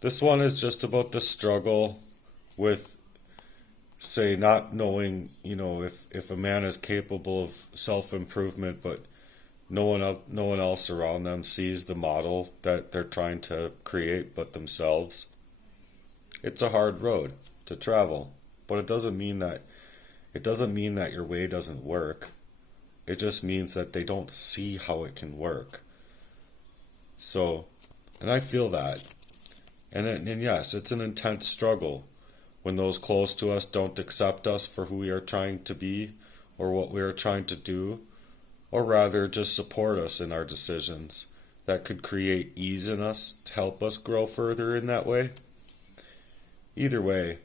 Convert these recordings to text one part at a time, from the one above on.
This one is just about the struggle with, say, not knowing, if a man is capable of self-improvement, but no one else around them sees the model that they're trying to create but themselves. It's a hard road to travel, but it doesn't mean that your way doesn't work. It just means that they don't see how it can work. So, and I feel that. And yes, it's an intense struggle when those close to us don't accept us for who we are trying to be or what we are trying to do, or rather just support us in our decisions that could create ease in us to help us grow further in that way. Either way,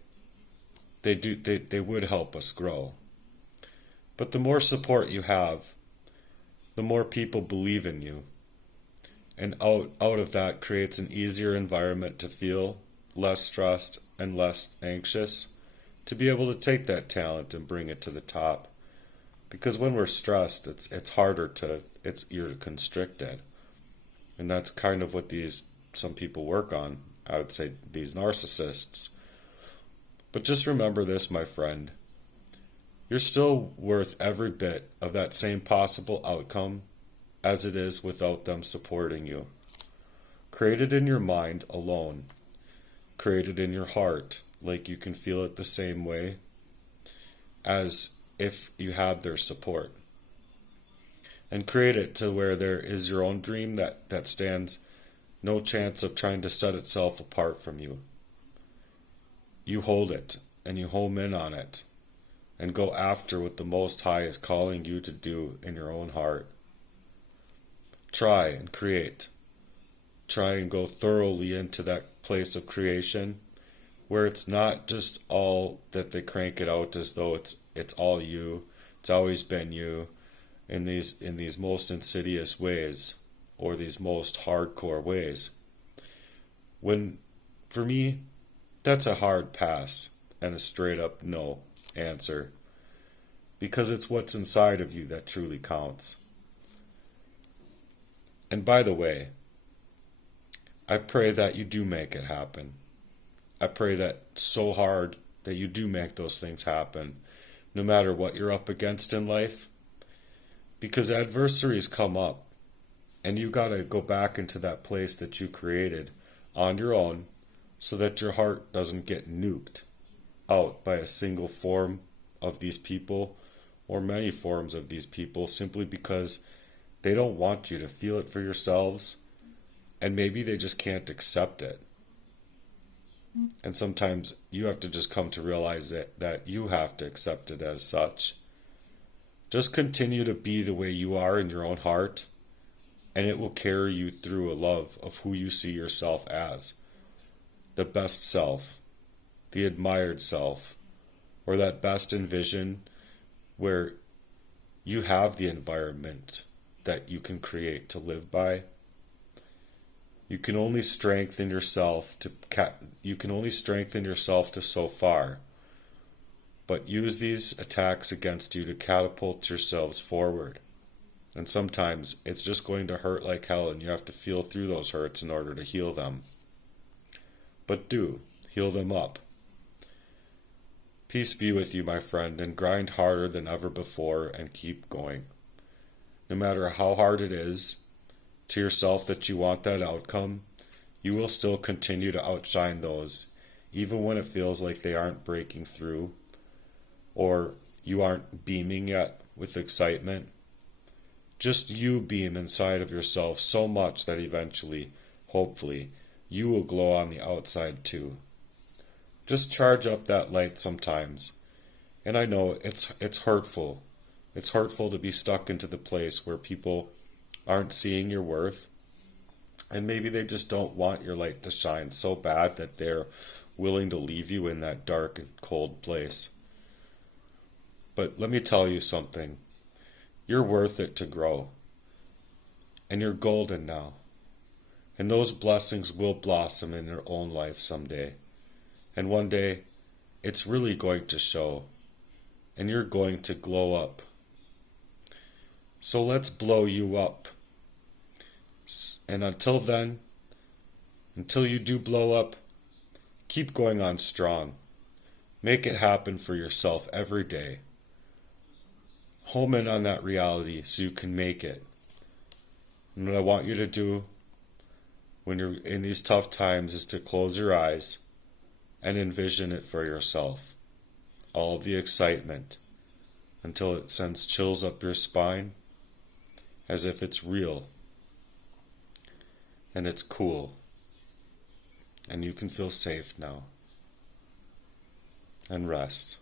they would help us grow. But the more support you have, the more people believe in you. And out of that creates an easier environment to feel less stressed and less anxious, to be able to take that talent and bring it to the top. Because when we're stressed, it's harder to you're constricted. And that's kind of what some people work on. I would say these narcissists. But just remember this, my friend. You're still worth every bit of that same possible outcome as it is without them supporting you. Create it in your mind alone. Create it in your heart, like you can feel it the same way as if you had their support. And create it to where there is your own dream that stands no chance of trying to set itself apart from you. You hold it and you home in on it and go after what the Most High is calling you to do in your own heart. Try and create. Try and go thoroughly into that place of creation where it's not just all that they crank it out as though it's all you. It's always been you in these most insidious ways or these most hardcore ways. When for me, that's a hard pass and a straight up no answer, because it's what's inside of you that truly counts. And by the way, I pray that you do make it happen. I pray that so hard that you do make those things happen, no matter what you're up against in life, because adversaries come up, and you got to go back into that place that you created on your own so that your heart doesn't get nuked out by a single form of these people or many forms of these people, simply because they don't want you to feel it for yourselves, and maybe they just can't accept it. And sometimes you have to just come to realize that you have to accept it as such. Just continue to be the way you are in your own heart, and it will carry you through a love of who you see yourself as. The best self, the admired self, or that best envision where you have the environment that you can create to live by. You can only strengthen yourself to so far, but use these attacks against you to catapult yourselves forward. And sometimes it's just going to hurt like hell, and you have to feel through those hurts in order to heal them. But do heal them up. Peace be with you, my friend, and grind harder than ever before and keep going. No matter how hard it is to yourself that you want that outcome, you will still continue to outshine those, even when it feels like they aren't breaking through or you aren't beaming yet with excitement. Just you beam inside of yourself so much that eventually, hopefully, you will glow on the outside too. Just charge up that light sometimes. And I know it's hurtful. It's hurtful to be stuck into the place where people aren't seeing your worth. And maybe they just don't want your light to shine so bad that they're willing to leave you in that dark and cold place. But let me tell you something. You're worth it to grow. And you're golden now. And those blessings will blossom in their own life someday. And one day, it's really going to show. And you're going to glow up. So let's blow you up. And until then, Until you do blow up, keep going on strong. Make it happen for yourself every day. Home in on that reality so you can make it. And what I want you to do when you're in these tough times is to close your eyes and envision it for yourself. All of the excitement until it sends chills up your spine as if it's real and it's cool and you can feel safe now. And rest.